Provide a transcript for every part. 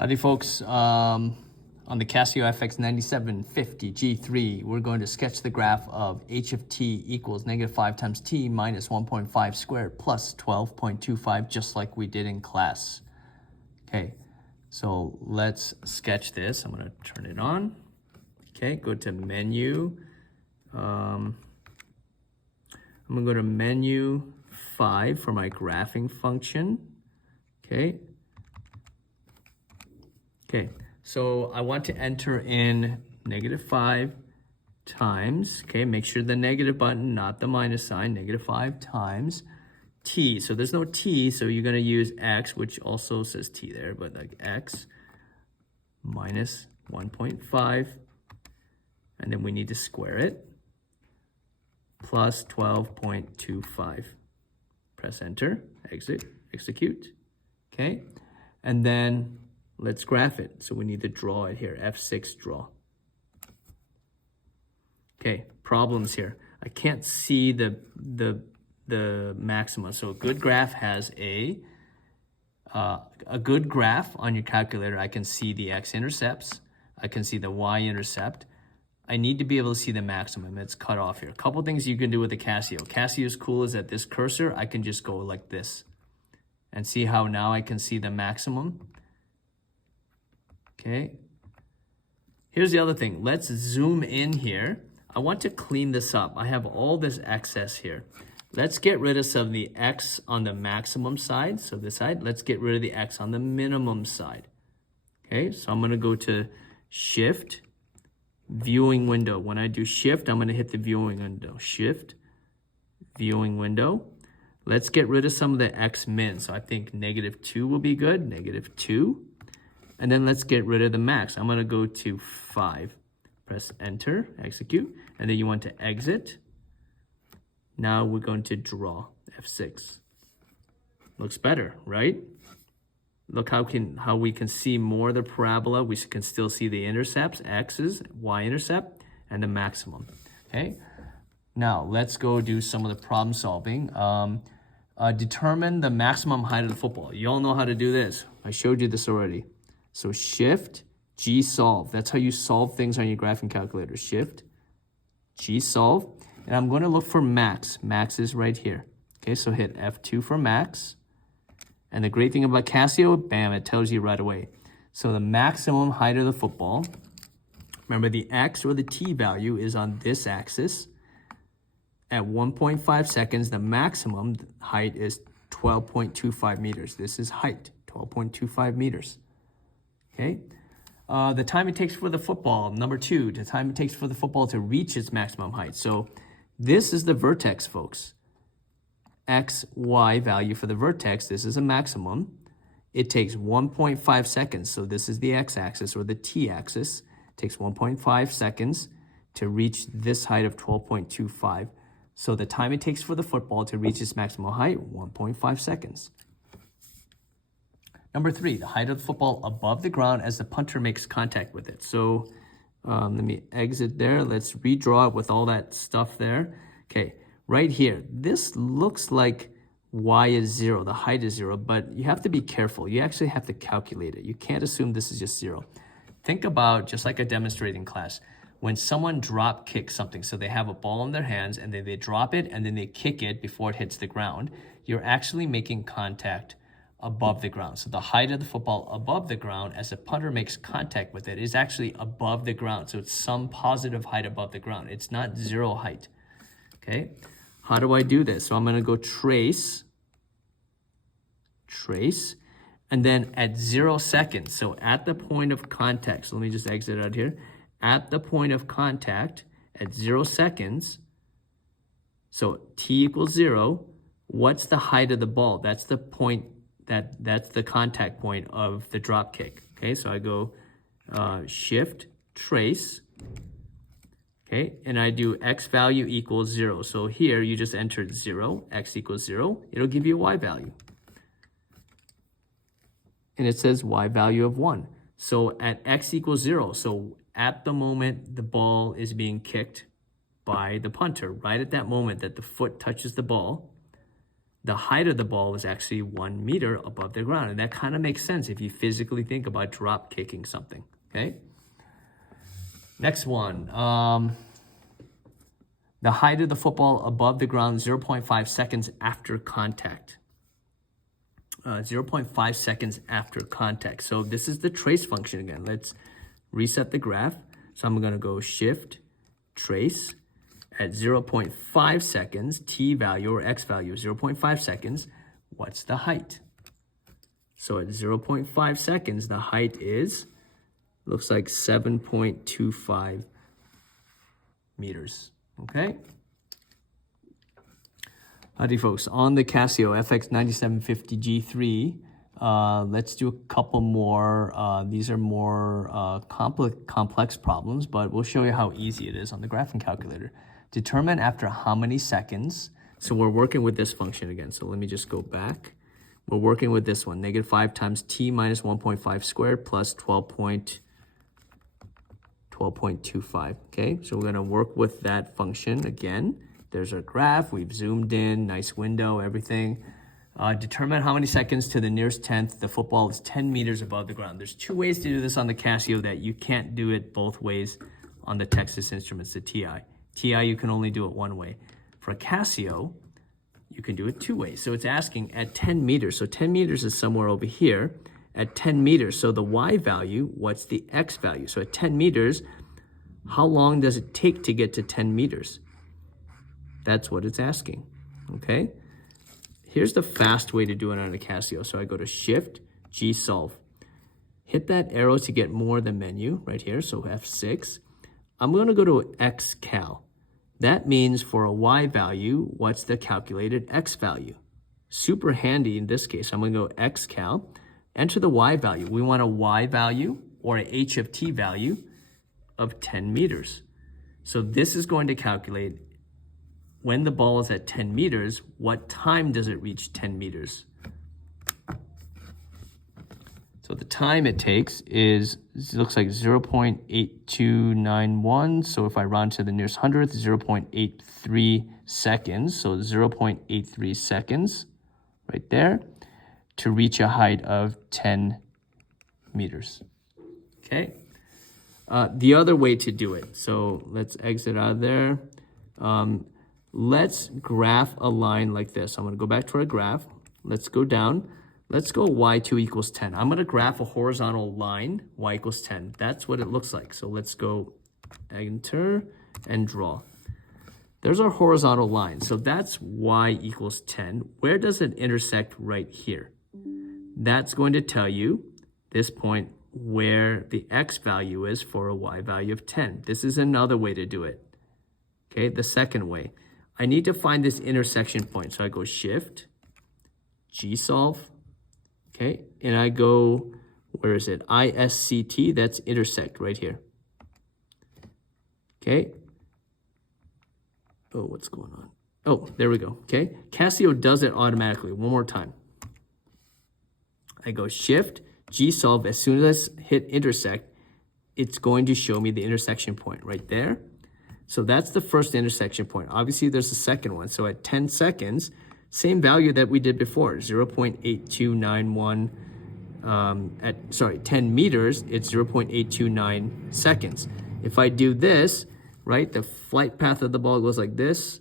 Howdy folks, on the Casio fx9750G3, we're going to sketch the graph of h of t equals -5 times t minus 1.5 squared plus 12.25, just like we did in class. Okay, so let's sketch this. I'm gonna turn it on. Okay, go to menu. I'm gonna go to menu 5 for my graphing function. Okay, so I want to enter in -5 times, okay, make sure the negative button, not the minus sign, -5 times t. So there's no t, so you're going to use x, which also says t there, but like x minus 1.5, and then we need to square it, plus 12.25. Press enter, execute, okay, and then let's graph it. So we need to draw it here, F6 draw. Okay, problems here. I can't see the maxima. So a good graph has a good graph on your calculator. I can see the x-intercepts. I can see the y-intercept. I need to be able to see the maximum. It's cut off here. A couple things you can do with the Casio. Casio's cool is that this cursor, I can just go like this and see how now I can see the maximum. Okay, here's the other thing. Let's zoom in here. I want to clean this up. I have all this excess here. Let's get rid of some of the x on the maximum side. So this side, let's get rid of the x on the minimum side. Okay, so I'm gonna go to Shift, Viewing Window. When I do Shift, I'm gonna hit the Viewing Window. Shift, Viewing Window. Let's get rid of some of the x min. So I think -2 will be good, -2. And then let's get rid of the max. I'm gonna go to 5. Press enter, execute, and then you want to exit. Now we're going to draw, F6. Looks better, right? Look how we can see more of the parabola. We can still see the intercepts, x's, y-intercept, and the maximum, okay? Now let's go do some of the problem solving. Determine the maximum height of the football. You all know how to do this. I showed you this already. So Shift, G solve. That's how you solve things on your graphing calculator. Shift, G solve. And I'm going to look for max. Max is right here. Okay, so hit F2 for max. And the great thing about Casio, bam, it tells you right away. So the maximum height of the football, remember the X or the T value is on this axis. At 1.5 seconds, the maximum height is 12.25 meters. This is height, 12.25 meters. Okay, the time it takes for the football, number 2, the time it takes for the football to reach its maximum height. So this is the vertex, folks. X, Y value for the vertex, this is a maximum. It takes 1.5 seconds. So this is the x-axis or the t-axis. It takes 1.5 seconds to reach this height of 12.25. So the time it takes for the football to reach its maximum height, 1.5 seconds. Number 3, the height of the football above the ground as the punter makes contact with it. So let me exit there. Let's redraw it with all that stuff there. Okay, right here, this looks like y is 0, the height is 0, but you have to be careful. You actually have to calculate it. You can't assume this is just 0. Think about, just like I demonstrated in class, when someone drop kicks something, so they have a ball in their hands and then they drop it and then they kick it before it hits the ground, you're actually making contact above the ground. So the height of the football above the ground as a punter makes contact with it is actually above the ground. So it's some positive height above the ground. It's not 0 height, okay? How do I do this? So I'm gonna go trace, and then at 0 seconds, so at the point of contact, so let me just exit out here. At the point of contact, at 0 seconds, so t equals 0, what's the height of the ball? That's the point, that's the contact point of the drop kick. Okay, so I go Shift, trace, okay, and I do x value equals 0. So here you just entered 0, x equals 0. It'll give you a y value. And it says y value of 1. So at x equals 0, so at the moment the ball is being kicked by the punter, right at that moment that the foot touches the ball, the height of the ball was actually 1 meter above the ground. And that kind of makes sense if you physically think about drop kicking something, okay? Next one, the height of the football above the ground, 0.5 seconds after contact. 0.5 seconds after contact. So this is the trace function again. Let's reset the graph. So I'm gonna go shift, trace, at 0.5 seconds, t value or x value, 0.5 seconds, what's the height? So at 0.5 seconds, the height is, looks like 7.25 meters, okay? Howdy folks, on the Casio fx9750Giii, let's do a couple more. These are more complex problems, but we'll show you how easy it is on the graphing calculator. Determine after how many seconds. So we're working with this function again. So let me just go back. We're working with this one, -5 times t minus 1.5 squared plus 12.25, okay? So we're gonna work with that function again. There's our graph, we've zoomed in, nice window, everything. Determine how many seconds to the nearest tenth the football is 10 meters above the ground. There's two ways to do this on the Casio that you can't do it both ways on the Texas Instruments, the TI. TI, you can only do it one way. For a Casio, you can do it two ways. So it's asking at 10 meters. So 10 meters is somewhere over here. At 10 meters, so the y value, what's the x value? So at 10 meters, how long does it take to get to 10 meters? That's what it's asking, okay? Here's the fast way to do it on a Casio. So I go to Shift, G solve. Hit that arrow to get more the menu right here, so F6. I'm gonna go to xcal. That means for a y value, what's the calculated x value? Super handy in this case. I'm gonna go xcal, enter the y value. We want a y value or a h of t value of 10 meters. So this is going to calculate when the ball is at 10 meters, what time does it reach 10 meters? So the time it takes is, it looks like 0.8291. So if I round to the nearest hundredth, 0.83 seconds. So 0.83 seconds right there to reach a height of 10 meters. Okay. The other way to do it. So let's exit out of there. Let's graph a line like this. I'm going to go back to our graph. Let's go down. Let's go y2 equals 10. I'm going to graph a horizontal line, y equals 10. That's what it looks like. So let's go enter and draw. There's our horizontal line. So that's y equals 10. Where does it intersect right here? That's going to tell you this point where the x value is for a y value of 10. This is another way to do it. Okay, the second way. I need to find this intersection point. So I go Shift, G solve, okay, and I go, where is it? ISCT, that's intersect right here. Okay. Oh, what's going on? Oh, there we go, okay. Casio does it automatically. One more time. I go Shift, G solve. As soon as I hit intersect, it's going to show me the intersection point right there. So that's the first intersection point. Obviously, there's a second one. So at 10 seconds, same value that we did before, 0.8291. At 10 meters, it's 0.829 seconds. If I do this, right, the flight path of the ball goes like this.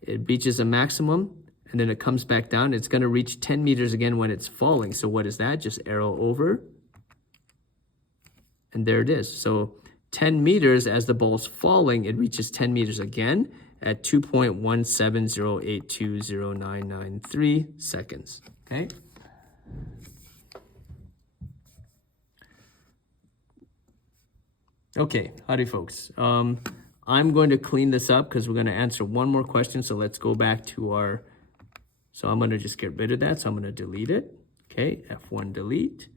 It reaches a maximum, and then it comes back down. It's going to reach 10 meters again when it's falling. So what is that? Just arrow over. And there it is. So 10 meters as the ball's falling, it reaches 10 meters again at 2.170820993 seconds, okay? Okay, howdy folks. I'm going to clean this up because we're going to answer one more question. So let's go back to our, so I'm going to just get rid of that. So I'm going to delete it. Okay, F1 delete.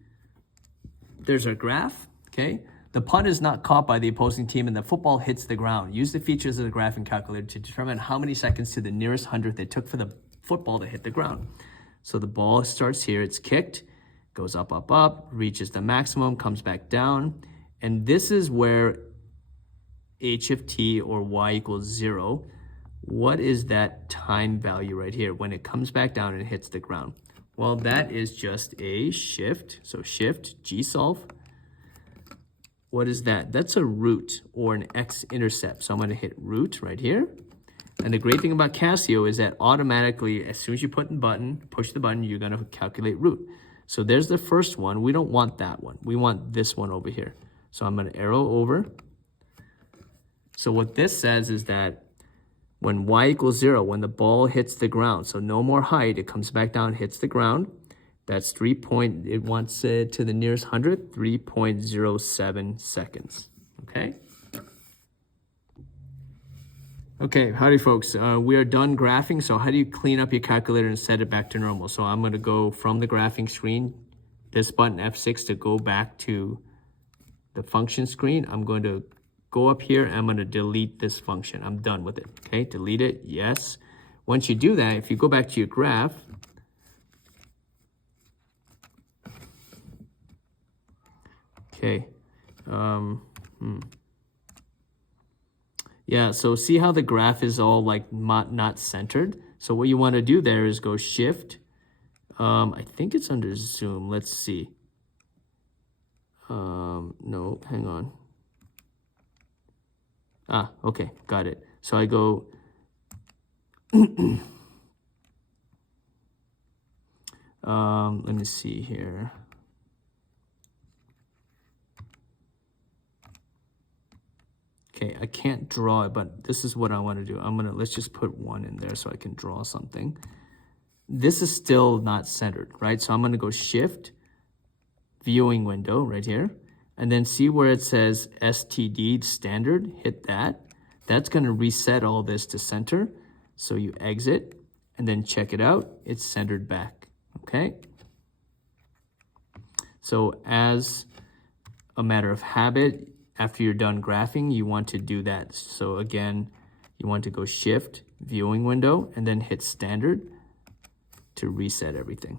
There's our graph, okay? The punt is not caught by the opposing team and the football hits the ground. Use the features of the graphing calculator to determine how many seconds to the nearest hundredth it took for the football to hit the ground. So the ball starts here, it's kicked, goes up, up, up, reaches the maximum, comes back down. And this is where h of t or y equals 0 what is that time value right here when it comes back down and hits the ground? Well, that is just a shift. So shift, G-solve. What is that? That's a root or an x-intercept. So I'm going to hit root right here. And the great thing about Casio is that automatically, as soon as you push the button, you're going to calculate root. So there's the first one. We don't want that one. We want this one over here. So I'm going to arrow over. So what this says is that when y equals 0, when the ball hits the ground, so no more height, it comes back down, hits the ground. That's it wants it to the nearest 100th, 3.07 seconds. Okay? Okay, howdy folks. We are done graphing. So how do you clean up your calculator and set it back to normal? So I'm going to go from the graphing screen, this button F6 to go back to the function screen. I'm going to go up here and I'm going to delete this function. I'm done with it. Okay, delete it. Yes. Once you do that, if you go back to your graph, okay. Yeah, so see how the graph is all like not centered? So what you want to do there is go shift. I think it's under zoom. Let's see. No, hang on. Ah, okay, got it. So I go, let me see here. Okay, I can't draw it, but this is what I want to do. Let's just put 1 in there so I can draw something. This is still not centered, right? So I'm going to go shift, viewing window right here. And then see where it says STD standard, hit that. That's going to reset all this to center. So you exit and then check it out. It's centered back, okay? So as a matter of habit, after you're done graphing, you want to do that. So again, you want to go shift, viewing window, and then hit standard to reset everything.